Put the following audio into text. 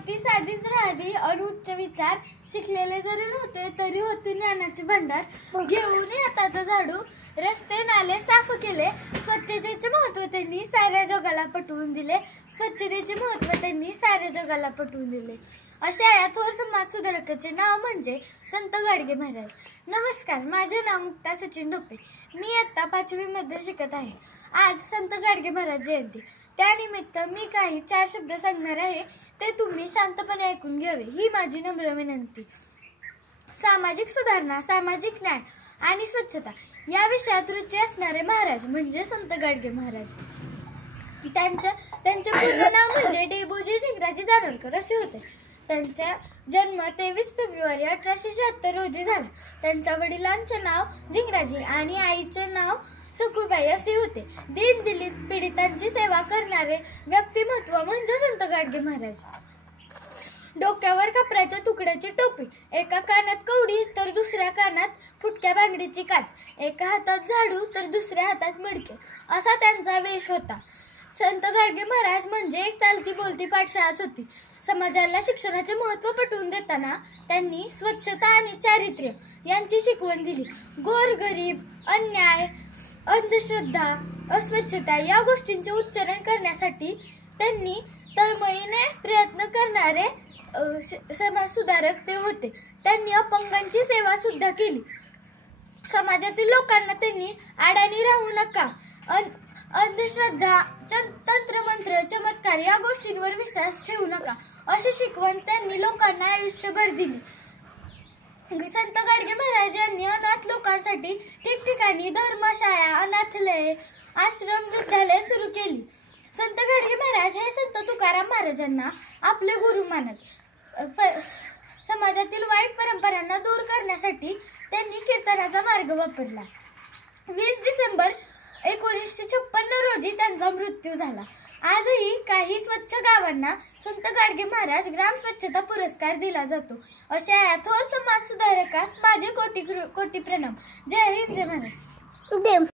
होती साधीच राहणी अन उच्च विचार, शिकलेले जरी नव्हते तरी होती ज्ञानाचे भंडार। घेऊन हातात झाडू रस्ते नाले साफ केले, स्वच्छतेचे महत्त्व त्यांनी साऱ्या जगाला पटवून दिले, स्वच्छतेचे महत्त्व त्यांनी साऱ्या जगाला पटवून दिले। अशा या थोर समाज सुधारकाचे नाव म्हणजे संत गाडगे महाराज। नमस्कार, माझे नाव मुक्ता सचिन ढोपे, मी आता 5वी मध्ये शिकत आहे। आज संत गाडगे महाराज जयंती, त्यानिमित्त मी काही 4 शब्द सांगणार आहे, ते तुम्ही शांतपणे ऐकून घ्यावे ही माझी नम्र विनंती। सामाजिक सुधारणा, सामाजिक न्याय आणि स्वच्छता या विषयात रुची असणारे महाराज म्हणजे संत गाडगे महाराज। त्यांचे पूर्ण नाव म्हणजे डेबोजी झिंगराजी जानोरकर असे होते। त्यांचा जन्म 23 फेब्रुवारी 1876 रोजी झाला। त्यांच्या वडिलांचे नाव झिंगराजी आणि आईचे नाव सखुबाई असे होते। दीनदलित पीडितांची सेवा करणारे व्यक्तिमत्व म्हणजे संत गाडगे महाराज। डोक्यावर कपड्याच्या तुकड्याची टोपी, एका कानात कवडी तर दुसऱ्या कानात फुटक्या बांगडीची काच, एका हातात झाडू तर दुसऱ्या हातात मडके असा त्यांचा वेश होता। संत गाडगे महाराज म्हणजे एक चालती बोलती पाठशाळाच होती। समाजाला शिक्षणाचे महत्त्व पटवून देताना त्यांनी स्वच्छता आणि चारित्र्य यांची शिकवण दिली। गोरगरीब, अन्याय, अंधश्रद्धा, अस्वच्छता या गोष्टींचे उच्चारण करण्यासाठी त्यांनी तळमळीने प्रयत्न करणारे समाज सुधारक ते होते। त्यांनी अपंगांची सेवा सुद्धा केली। समाजातील लोकांना त्यांनी अडाणी राहू नका, अंधश्रद्धा, तंत्रमंत्र, चमत्कार या गोष्टींवर विश्वास ठेवू नका अशी शिकवण त्यांनी लोकांना आयुष्यभर दिली। संत गाडगे महाराज यांनी अनाथ लोकांसाठी ठिकठिकाणी धर्मशाळा, अनाथालय, आश्रम, विद्यालय सुरू केली। संत गाडगे महाराज हे संत तुकाराम महाराजांना आपले गुरु मानत। समाजातील वाईट परंपरांना दूर करण्यासाठी त्यांनी कीर्तनाचा मार्ग वापरला। 20 डिसेंबर 1956 रोजी त्यांचा मृत्यू झाला। आजही काही स्वच्छ गावांना संत गाडगे महाराज ग्राम स्वच्छता पुरस्कार दिला जातो। अशा या थोर समाज सुधारकास माझे कोटी कोटी प्रणाम। जय हिंद, जय महाराष्ट्र।